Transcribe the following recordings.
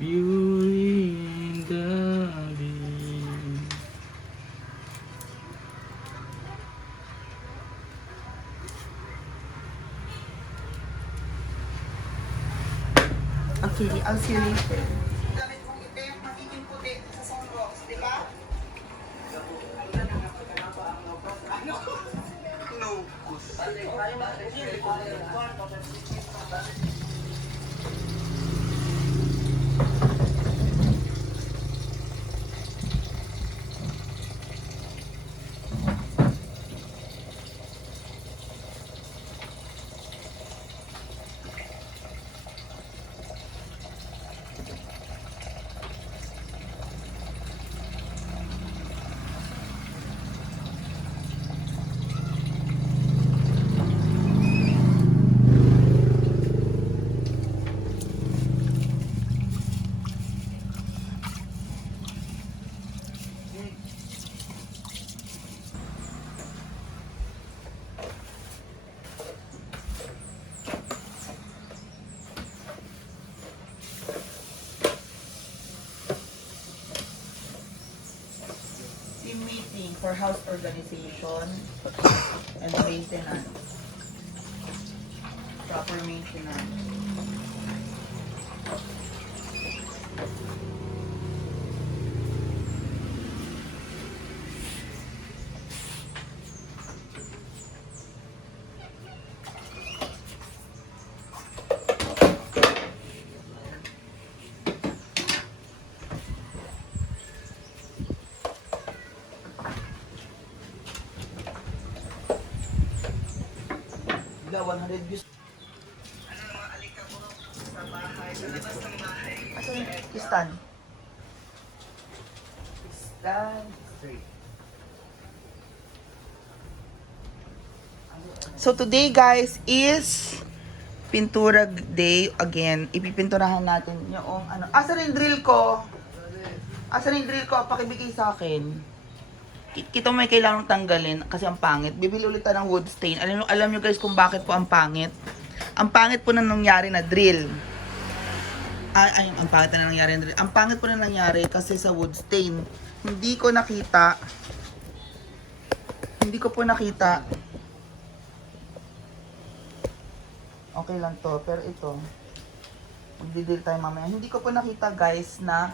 Beauty in the beam. Okay, I'll see you later. Damit kong itim, magiging puti sa sunrocks, di ba? No. Team meeting for house organization and maintenance. Proper maintenance. Bila 100 views. Ano mga alikabok sa bahay, sa labas ng bahay. Asan yung stand? Stand straight. So today guys is pintura day again. Ipipinturahan natin yung ano. Asan yung drill ko? Asan yung drill ko? Pakibigay sa akin. Kita may kailangang tanggalin kasi ang pangit. Bibili ulit tayo ng wood stain. Alam nyo guys kung bakit po ang pangit? Ang pangit po na nangyari na drill. Ang pangit na nangyari na drill. Ang pangit po na nangyari kasi sa wood stain. Hindi ko nakita. Hindi ko po nakita. Okay lang to. Pero ito. Magdidil tayo mamaya. Hindi ko po nakita guys na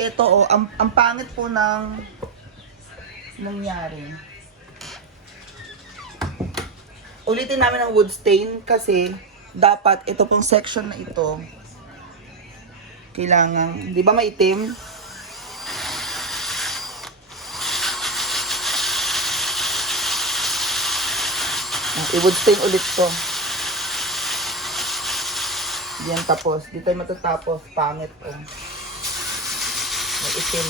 ito ang pangit po ng nangyari. Ulitin namin ang wood stain kasi dapat ito pong section na ito kailangan, di ba maitim? I-wood stain ulit to. Diyan tapos, di tayo matatapos, pangit oh. Maitim.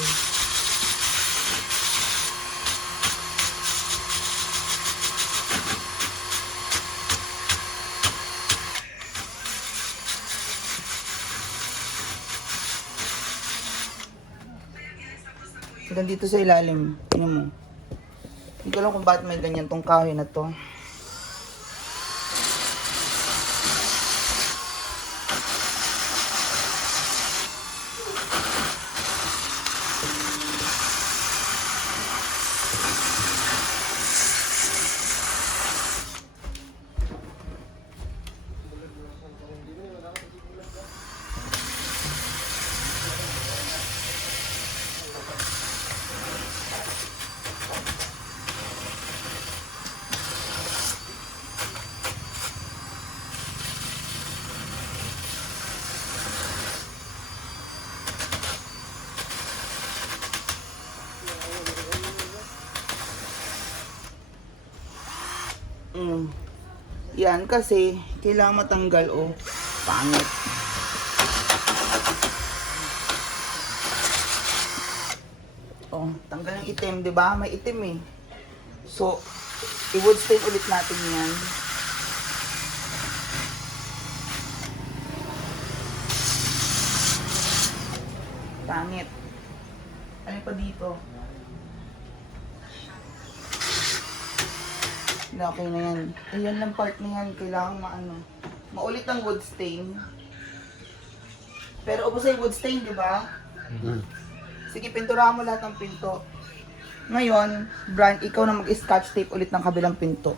Hanggang dito sa ilalim. Tingnan mo. Hindi ko alam kung bakit may ganyan tong kahoy na to. Yan kasi kailangan matanggal oh. Pangit. Oh, tanggalin ng itim, di ba? May itim eh. So, i-wood stain ulit natin yan. Pangit. Ano pa dito? Hindi, okay na yan. Ayan lang part na yan. Kailangan maulit ang wood stain. Pero ubos ay wood stain, di ba? Sige, pinturahan mo lahat ng pinto. Ngayon, Brian, ikaw na mag-scotch tape ulit ng kabilang pinto.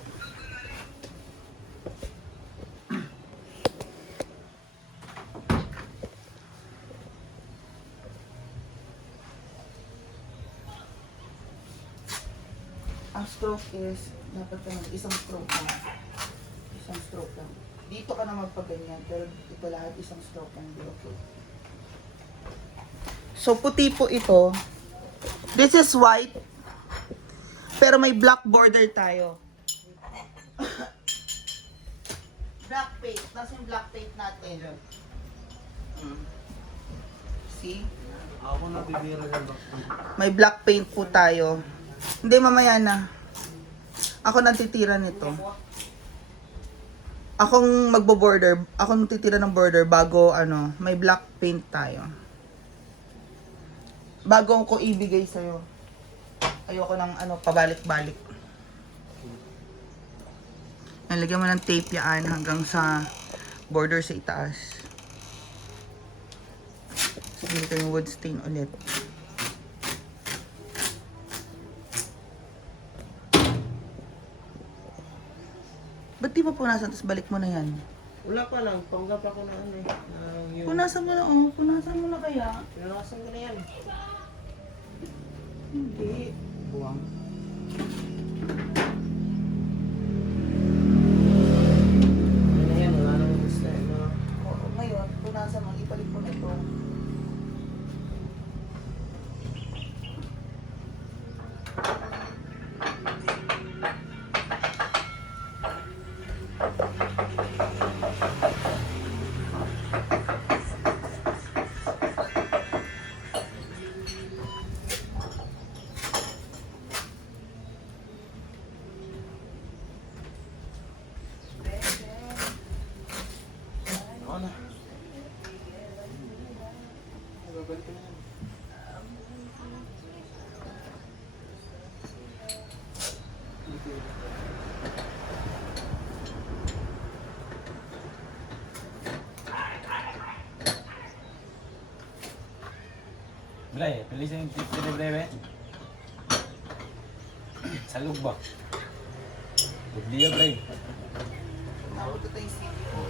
Ang stroke is, dapat ka isang stroke lang. Isang stroke lang. Dito ka na magpaganyan, pero ito lahat isang stroke lang. Okay. So, puti po ito. This is white. Pero may black border tayo. Black paint. Tapos yung black paint natin. See? Ako na bibira ng back. May black paint po tayo. Hindi, mamaya na. Ako nagtitira nito. Akong magbo-border. Ako nagtitira ng border bago may black paint tayo. Bago ko ibigay sa'yo. Ayoko ng pabalik-balik. Nalagyan mo ng tape yan hanggang sa border sa itaas. So, dito yung wood stain ulit. Ba't di pa punasan, tapos balik mo na yan? Wala pa lang, panggap ako na yung... Punasan mo na, punasan mo na kaya? Pinalasan ko na yan. Hindi. Buwang. Ano yan, wala nang gusto eh. No? Oo, ngayon, punasan mo, ibalik mo na ito. Ako na. Babalik ko na yan. Bray, pilisin yung tip ni Breve. Salug ba? Bugdiya, Bray. Nawag ito yung CD ko.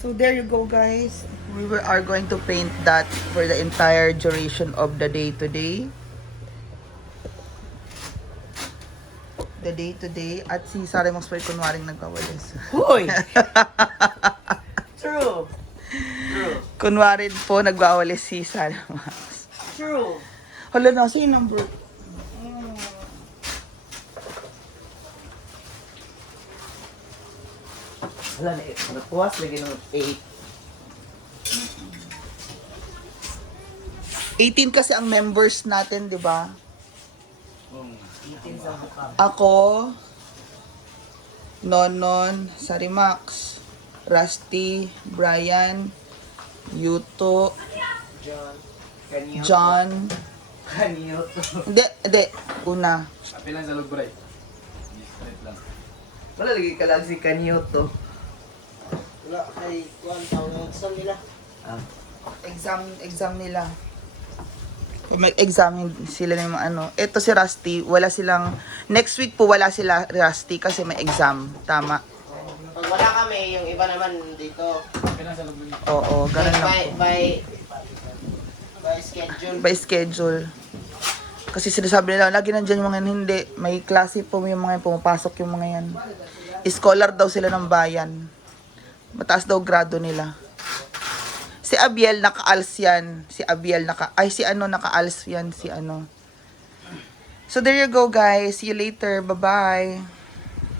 So there you go, guys. Are going to paint that for the entire duration of the day today. The day today. At si Sarah Moxper kunwaring nagwawalis. Hoy! True. True. Kunwarin po nagwawalis si Sarah Mox. True. Hala na, sa'yo number. Wala na, napuwas lagi ng 8. 18 kasi ang members natin, di ba? 18 sa mukha. Ako, Nonon, Sarimax, Rusty, Brian, Yuto, John. Kanyo. John. Kanyo. Hindi. Una. Api lang salug, Bray. Straight lang. Wala lagi ka lang si Kanyo to. Wala kay Juan tawag sa nila. Exam nila. May exam sila ng mga Ito si Rusty, wala silang, next week po wala sila Rusty kasi may exam. Tama. Pag wala kami, yung iba naman dito. Api lang salug, Bray. Oo, ganun lang po. By schedule. By schedule. Kasi sinasabi nila, lagi nandyan yung mga yan. Hindi. May klase po yung mga yan. Pumapasok yung mga yan. Scholar daw sila ng bayan. Mataas daw grado nila. Si Abiel naka-ALS yan. Si Abiel naka-ALS yan. Si ano. So there you go guys. See you later. Bye-bye.